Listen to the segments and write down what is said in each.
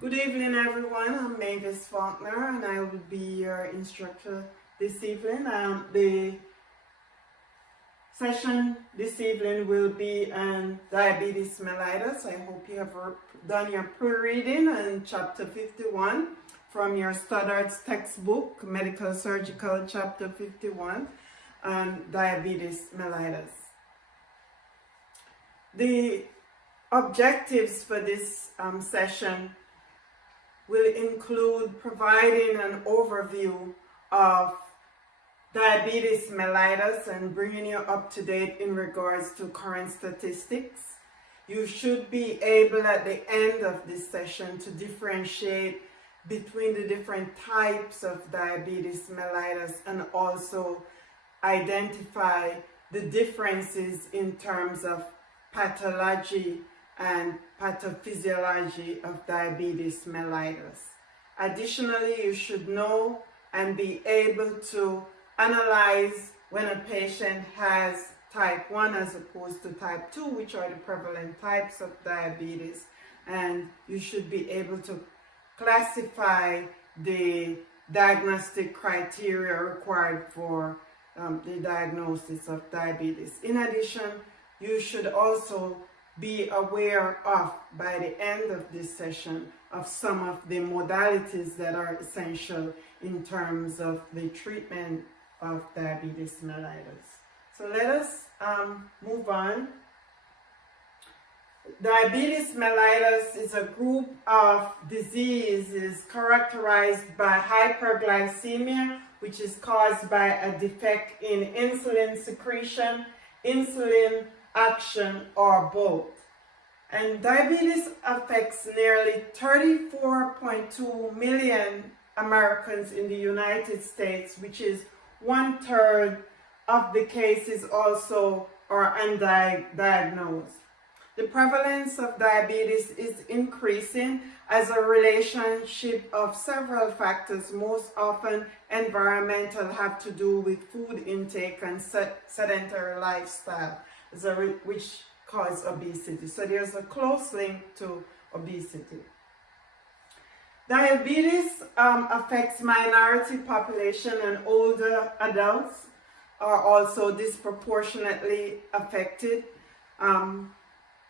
Good evening, everyone. I'm Mavis Faulkner, and I will be your instructor this evening. The session this evening will be on diabetes mellitus. I hope you have done your pre-reading on chapter 51 from your Stoddard's textbook, Medical Surgical, chapter 51, on diabetes mellitus. The objectives for this session will include providing an overview of diabetes mellitus and bringing you up to date in regards to current statistics. You should be able at the end of this session to differentiate between the different types of diabetes mellitus and also identify the differences in terms of pathology and pathophysiology of diabetes mellitus. Additionally, you should know and be able to analyze when a patient has type 1 as opposed to type 2, which are the prevalent types of diabetes, and you should be able to classify the diagnostic criteria required for the diagnosis of diabetes. In addition, you should also be aware of, by the end of this session, of some of the modalities that are essential in terms of the treatment of diabetes mellitus. So let us move on. Diabetes mellitus is a group of diseases characterized by hyperglycemia, which is caused by a defect in insulin secretion, insulin action, or both. And diabetes affects nearly 34.2 million Americans in the United States, which is 1/3 of the cases also are undiagnosed. The prevalence of diabetes is increasing as a relationship of several factors, most often environmental, have to do with food intake and sedentary lifestyle, which cause obesity. So there's a close link to obesity. Diabetes affects minority population, and older adults are also disproportionately affected.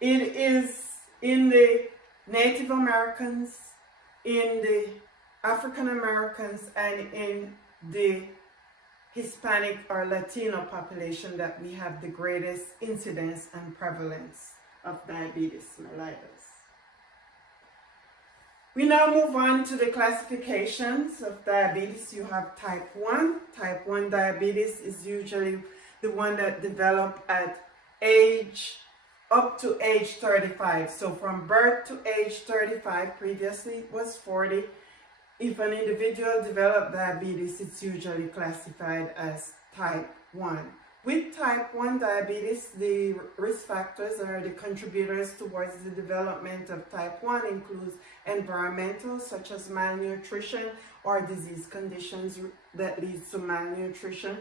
It is in the Native Americans, in the African Americans, and in the Hispanic or Latino population that we have the greatest incidence and prevalence of diabetes mellitus. We now move on to the classifications of diabetes. You have type 1. Type 1 diabetes is usually the one that develops at up to age 35. So from birth to age 35, previously it was 40. If an individual develops diabetes, it's usually classified as type 1. With type 1 diabetes, the risk factors or the contributors towards the development of type 1 includes environmental, such as malnutrition or disease conditions that leads to malnutrition.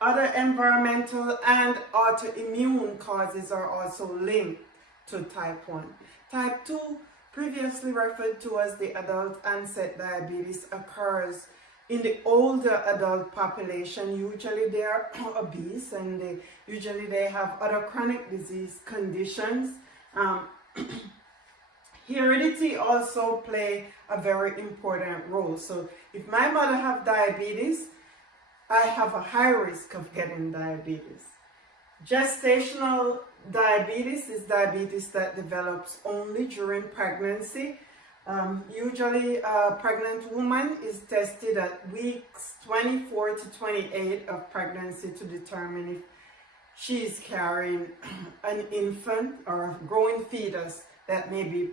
Other environmental and autoimmune causes are also linked to type 1. Type 2, previously referred to as the adult onset diabetes, occurs in the older adult population. Usually they are obese, and usually they have other chronic disease conditions. Heredity also play a very important role. So if my mother have diabetes, I have a high risk of getting diabetes. Gestational diabetes is diabetes that develops only during pregnancy. Usually a pregnant woman is tested at weeks 24 to 28 of pregnancy to determine if she is carrying an infant or a growing fetus that may be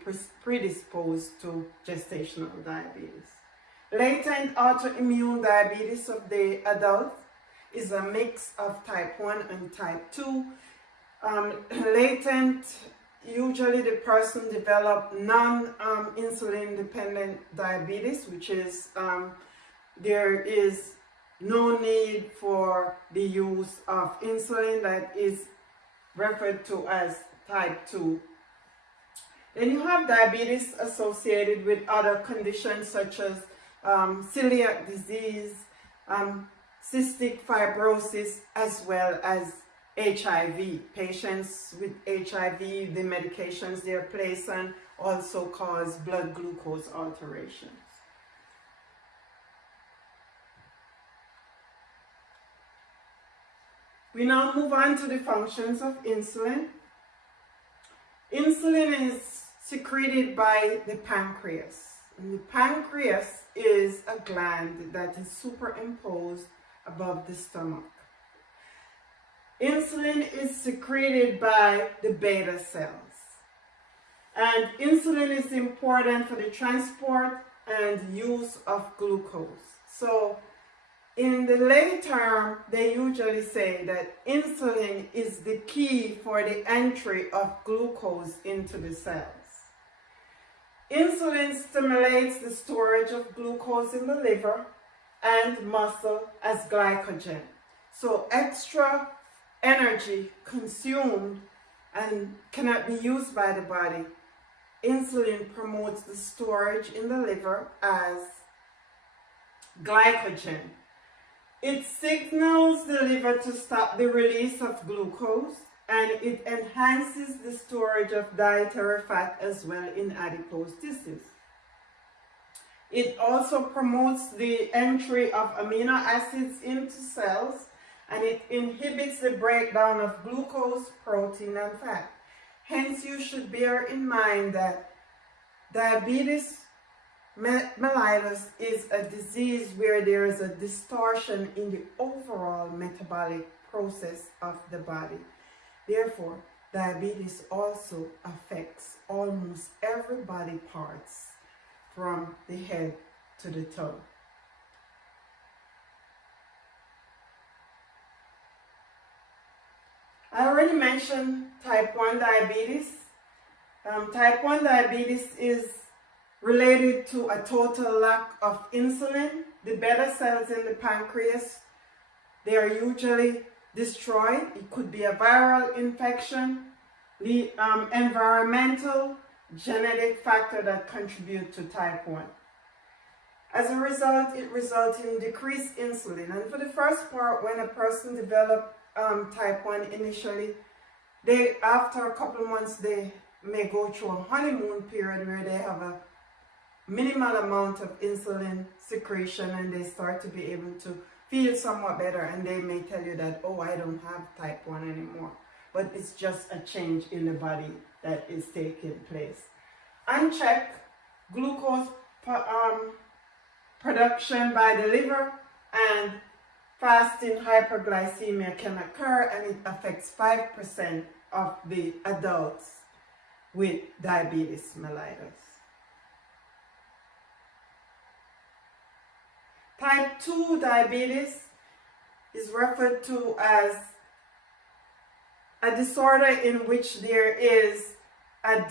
predisposed to gestational diabetes. Latent autoimmune diabetes of the adult is a mix of type 1 and type 2. Latent, usually the person develops non-insulin dependent diabetes, which is there is no need for the use of insulin, that is referred to as type 2. Then you have diabetes associated with other conditions such as celiac disease, cystic fibrosis, as well as HIV. Patients with HIV, the medications they're placed on also cause blood glucose alterations. We now move on to the functions of insulin. Insulin is secreted by the pancreas. And the pancreas is a gland that is superimposed above the stomach. Insulin is secreted by the beta cells. And insulin is important for the transport and use of glucose. So in the lay term, they usually say that insulin is the key for the entry of glucose into the cells. Insulin stimulates the storage of glucose in the liver and muscle as glycogen. So extra energy consumed and cannot be used by the body. Insulin promotes the storage in the liver as glycogen. It signals the liver to stop the release of glucose, and it enhances the storage of dietary fat as well in adipose tissues. It also promotes the entry of amino acids into cells, and it inhibits the breakdown of glucose, protein, and fat. Hence, you should bear in mind that diabetes mellitus is a disease where there is a distortion in the overall metabolic process of the body. Therefore, diabetes also affects almost every body parts from the head to the toe. I already mentioned type 1 diabetes. Type 1 diabetes is related to a total lack of insulin. The beta cells in the pancreas, they are usually destroyed. It could be a viral infection, the environmental, genetic factor that contribute to type 1. As a result, it results in decreased insulin. And for the first part, when a person develops type 1 initially, after a couple of months, they may go through a honeymoon period where they have a minimal amount of insulin secretion and they start to be able to feel somewhat better, and they may tell you that, oh, I don't have type 1 anymore. But it's just a change in the body that is taking place. Unchecked glucose production by the liver and fasting hyperglycemia can occur, and it affects 5% of the adults with diabetes mellitus. Type 2 diabetes is referred to as a disorder in which there is a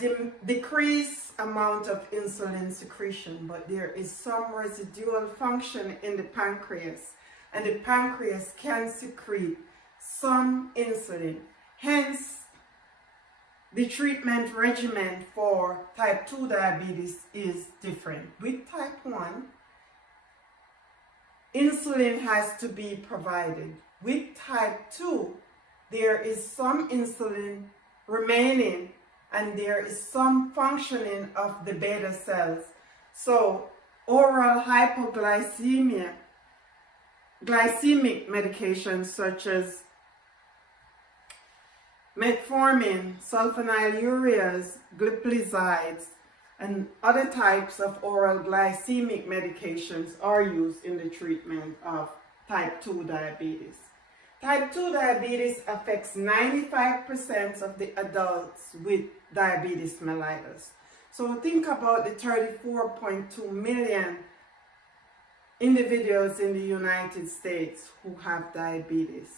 decreased amount of insulin secretion, but there is some residual function in the pancreas, and the pancreas can secrete some insulin. Hence, the treatment regimen for type 2 diabetes is different. With type 1, insulin has to be provided. With type 2, there is some insulin remaining and there is some functioning of the beta cells. So oral hypoglycemic medications such as metformin, sulfonylureas, glipizide, and other types of oral glycemic medications are used in the treatment of type 2 diabetes. Type 2 diabetes affects 95% of the adults with diabetes mellitus. So think about the 34.2 million individuals in the United States who have diabetes.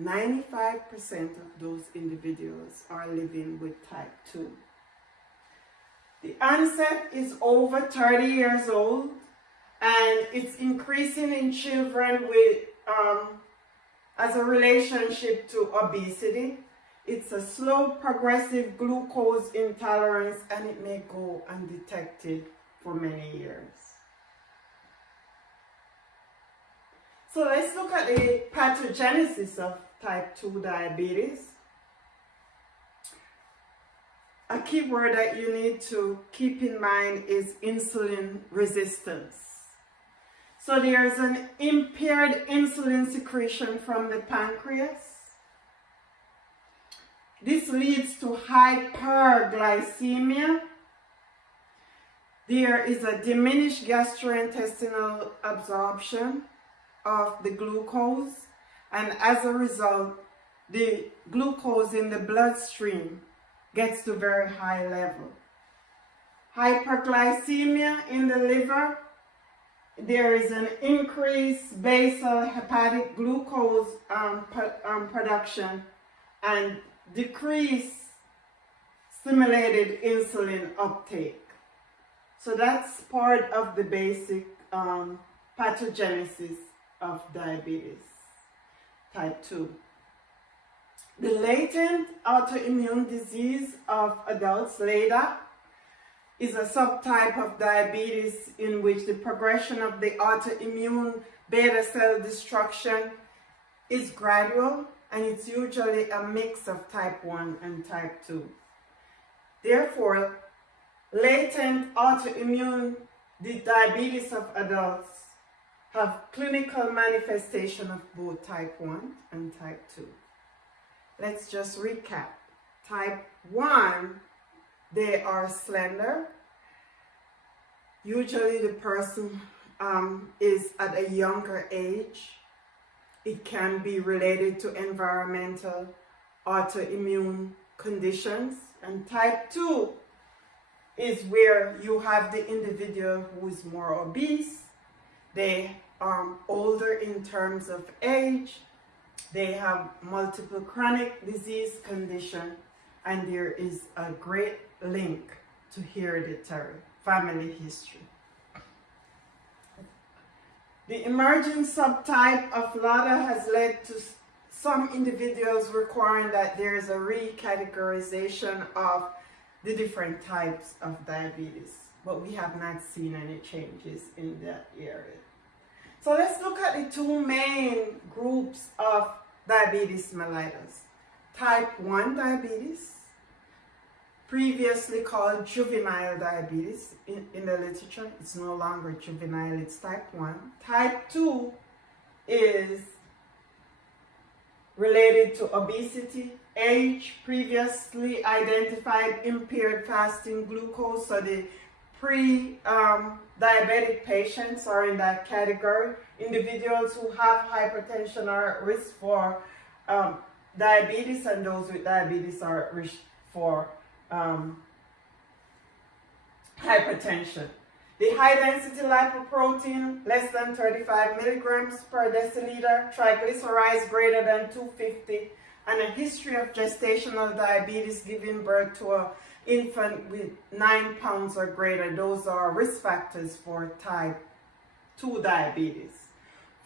95% of those individuals are living with type 2. The onset is over 30 years old, and it's increasing in children with as a relationship to obesity. It's a slow progressive glucose intolerance, and it may go undetected for many years. So let's look at the pathogenesis of type 2 diabetes. A key word that you need to keep in mind is insulin resistance. So there's an impaired insulin secretion from the pancreas. This leads to hyperglycemia. There is a diminished gastrointestinal absorption of the glucose, and as a result, the glucose in the bloodstream gets to very high level. Hyperglycemia in the liver, there is an increased basal hepatic glucose production and decreased stimulated insulin uptake. So that's part of the basic pathogenesis of diabetes type 2. The latent autoimmune disease of adults, LADA, is a subtype of diabetes in which the progression of the autoimmune beta cell destruction is gradual, and it's usually a mix of type 1 and type 2. Therefore, latent autoimmune diabetes of adults have clinical manifestation of both type 1 and type 2. Let's just recap. Type 1, they are slender. Usually the person is at a younger age. It can be related to environmental autoimmune conditions. And type 2 is where you have the individual who is more obese. They are older in terms of age. They have multiple chronic disease condition, and there is a great link to hereditary family history. The emerging subtype of LADA has led to some individuals requiring that there is a recategorization of the different types of diabetes, but we have not seen any changes in that area. So let's look at the two main groups of diabetes mellitus. Type 1 diabetes, previously called juvenile diabetes in the literature. It's no longer juvenile, it's type 1. Type 2 is related to obesity, age, previously identified impaired fasting glucose. So the pre-diabetic patients are in that category. Individuals who have hypertension are at risk for diabetes, and those with diabetes are at risk for hypertension. The high density lipoprotein, less than 35 milligrams per deciliter, triglycerides greater than 250, and a history of gestational diabetes giving birth to an infant with 9 pounds or greater. Those are risk factors for type 2 diabetes.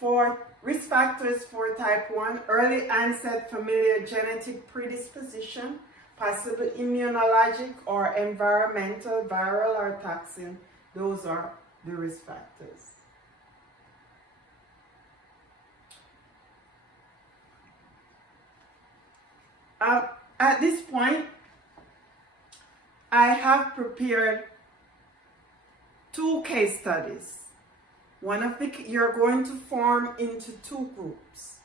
For risk factors for type 1, early onset familial genetic predisposition, possible immunologic or environmental, viral or toxin. Those are the risk factors. At this point, I have prepared 2 case studies. You're going to form into 2 groups.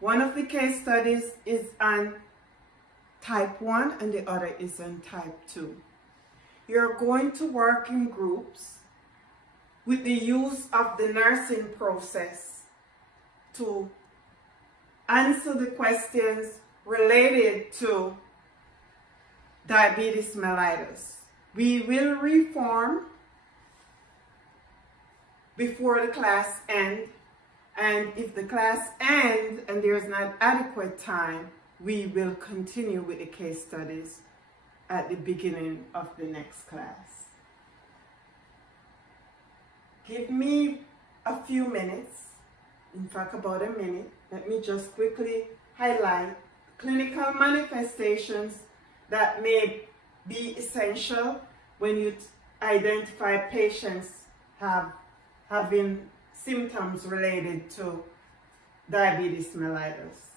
One of the case studies is on type 1 and the other is on type 2. You're going to work in groups with the use of the nursing process to answer the questions related to diabetes mellitus. We will reform before the class ends, and if the class ends and there is not adequate time, we will continue with the case studies at the beginning of the next class. Give me a few minutes, in fact about a minute. Let me just quickly highlight clinical manifestations that may be essential when you identify patients having symptoms related to diabetes mellitus.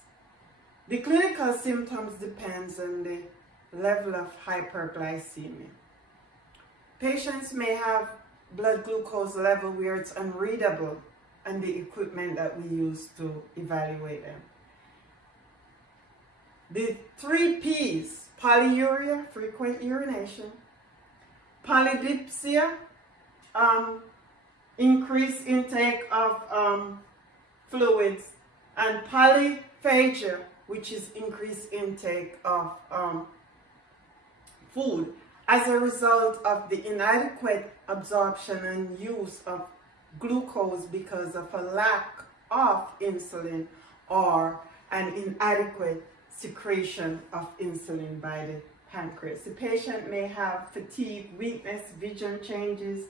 The clinical symptoms depends on the level of hyperglycemia. Patients may have blood glucose level where it's unreadable on the equipment that we use to evaluate them. The 3 P's, polyuria, frequent urination, polydipsia, increased intake of fluids, and polyphagia, which is increased intake of food as a result of the inadequate absorption and use of glucose because of a lack of insulin or an inadequate secretion of insulin by the pancreas. The patient may have fatigue, weakness, vision changes,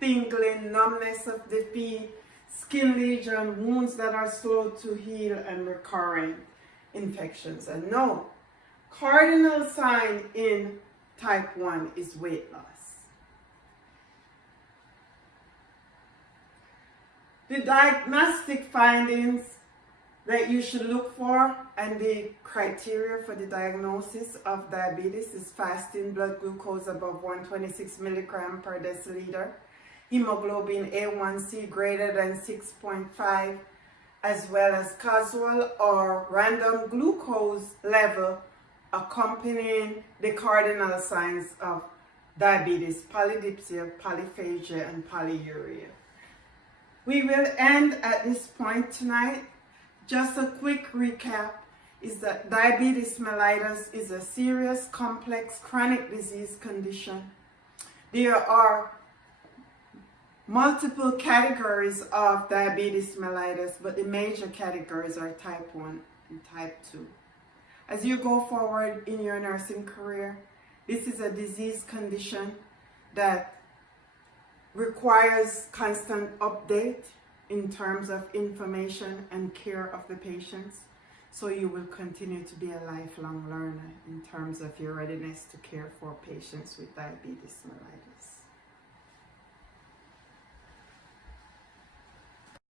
tingling, numbness of the feet, skin lesion, wounds that are slow to heal, and recurring infections. And no, cardinal sign in type 1 is weight loss. The diagnostic findings that you should look for and the criteria for the diagnosis of diabetes is fasting blood glucose above 126 milligram per deciliter, hemoglobin A1C greater than 6.5, as well as causal or random glucose level accompanying the cardinal signs of diabetes, polydipsia, polyphagia, and polyuria. We will end at this point tonight. Just a quick recap is that diabetes mellitus is a serious, complex, chronic disease condition. There are multiple categories of diabetes mellitus, but the major categories are type 1 and type 2. As you go forward in your nursing career, this is a disease condition that requires constant update in terms of information and care of the patients. So you will continue to be a lifelong learner in terms of your readiness to care for patients with diabetes mellitus.